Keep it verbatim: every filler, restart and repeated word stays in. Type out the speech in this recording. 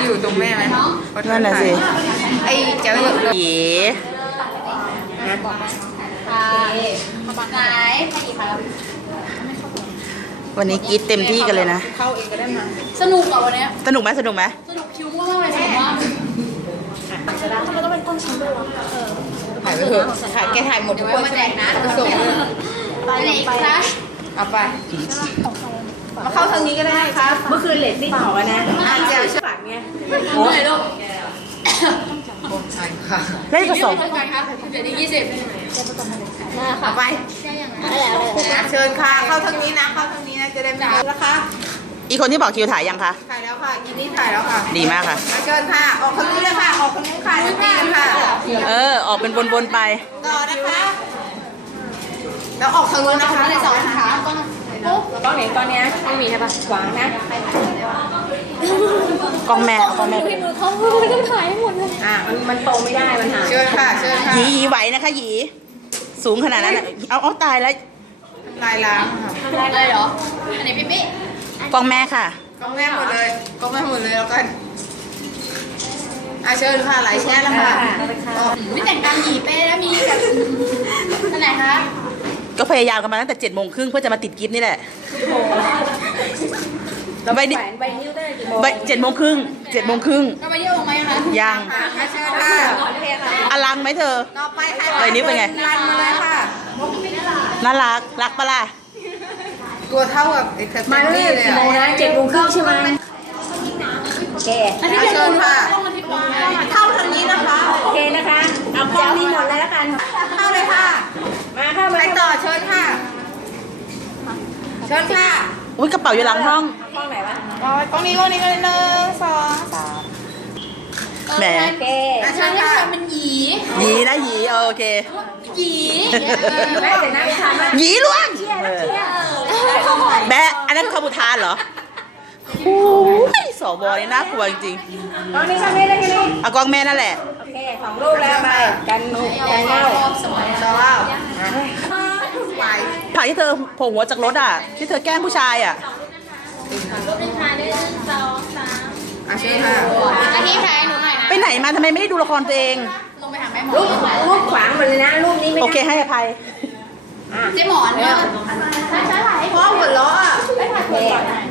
อยู่ตรงแม่ไหมนั่นน่ะสิไอ้เจ้าอยู่หยีไหนให้ดีครับวันนี้กรีดเต็มที่กันเลยนะเข้าเองก็ได้มาสนุกเหรอวันนี้สนุกไหมสนุกไหมสนุกคิวมากเลยสนุกมากทำไมต้องเป็นต้นชิ้นด้วยวะถ่ายไปเถอะถ่ายแกถ่ายหมดทุกคนมาใช่แจไหมกนะจะส่งเลยไปไหนครัชเอาไปมาเข้าทางนี้ก็ได้ครับเมื่อคืนเลตติ้งของอะนะอาเจียวช่วยฝากไงโอ้ยลูกใช่ค่ะเล่นผสมเท่ากันครับเดี๋ยวนี้ยี่สิบเอาไปอะไรอะไรเชิญค่ะเข้าทางนี้นะเข้าทางนี้นะจะได้ไม่รู้นะคะอีกคนที่บอกคิวถ่ายยังคะถ่ายแล้วค่ะยินดีถ่ายแล้วค่ะดีมากค่ะมาเชิญค่ะออกทางนี้เลยค่ะออกทางนู้นค่ะจะตีกันค่ะเออ ออกเป็นบนๆไปต่อนะคะแล้วออกทางนู้นนะคะอะไรสองขาต้นปุ๊บกล้องไหนตอนเนี้ยไม่มีใช่ปะขวางนะกล้องแม่เอากล้องแม่ที่มือเขาไม่ต้องถ่ายให้หมดเลยอ่ะมันมันโตไม่ได้มันหาเชิญค่ะเชิญค่ะหยีหยีไหวนะคะหยี สูงขนาดนั้นน่ะเอาเอาตายแล้วลายล้างค่ะอะไรเหรออันนี้พี่ปิ๊กล้องแม่ค่ะกล้องแม่หมดเลยกล้องแม่หมดเลยแล้วกันอ่ะเชิญค่ะหลายแช่แล้วค่ะไม่แต่งตามหยีเป้แล้วมีแบบอันไหนคะก็พยายามกันมาตั้งแต่เจ็ดโมงครึ่งเพื่อจะมาติดกิฟต์นี่แหละเราไปแขวนใบนิ้วได้กี่โมงไปเจ็ดโมงครึ่งเจ็ดโมงครึ่งเราไปเที่ยวไหมคะยังค่ะอ่ะเชิญค่ะอลังไหมเธอต่อไปค่ะใบนิ้วเป็นไงรันมาเลยค่ะน่ารัก รักปะล่ะตัวเท่ากับไอ้เธอมาเป็นเลยนี่เลยกี่โมงอ่ะนะเจ็ดโมงครึ่งใช่ไหมโอเคอันนี้อ่ะเชิญค่ะต้องมาที่ปลายเข้าทางนี้นะคะโอเคนะคะเอากล้องนี้หมดแล้วละกันเข้าเลยค่ะมาเข้าไปมาต่อเชิญค่ะ เชิญค่ะอุ้ยกระเป๋าอยู่หลังห้องกล้องไหนวะกล้องนี้กล้องนี้ก็เลยหนึ่งสองสามแหมโอเคอ่ะฉัเชินญให้ค่ะทำเป็นหยีหยีนะหยีเออโอเคหยีแม่แต่น้ำทานมากหยีล่วงเออแบะอันนั้นขบุทานเหรอโอ้ยสวนี่น่ากลัวจริงกล้องนี้กล้องนี้ได้แค่นี้ๆเอากล้องแม่นั่นแหละโอเคสองรูปแล้วไปกันนุกกันเน่าสวยสองแล้วไปถ่ายที่เธอโผล่หัวจากรถอ่ะ ที่เธอแกล้งผู้ชายอ่ะรูปหนึ่งค่ะหนึ่งสองสามอ่ะเชิญค่ะอันนี้แพ้หนูหน่อยนะไปไหนมาทำไมไม่ได้ดูละครตัวเองลงไปหาแม่หมอรูปรูปขวางหมดเลยนะรูปนี้ไม่โอได้เคให้อภัยเจ๊หมอนเนี่ยใช่ใช่ถ่ายให้พ่อหัวเราะอ่ะโอเค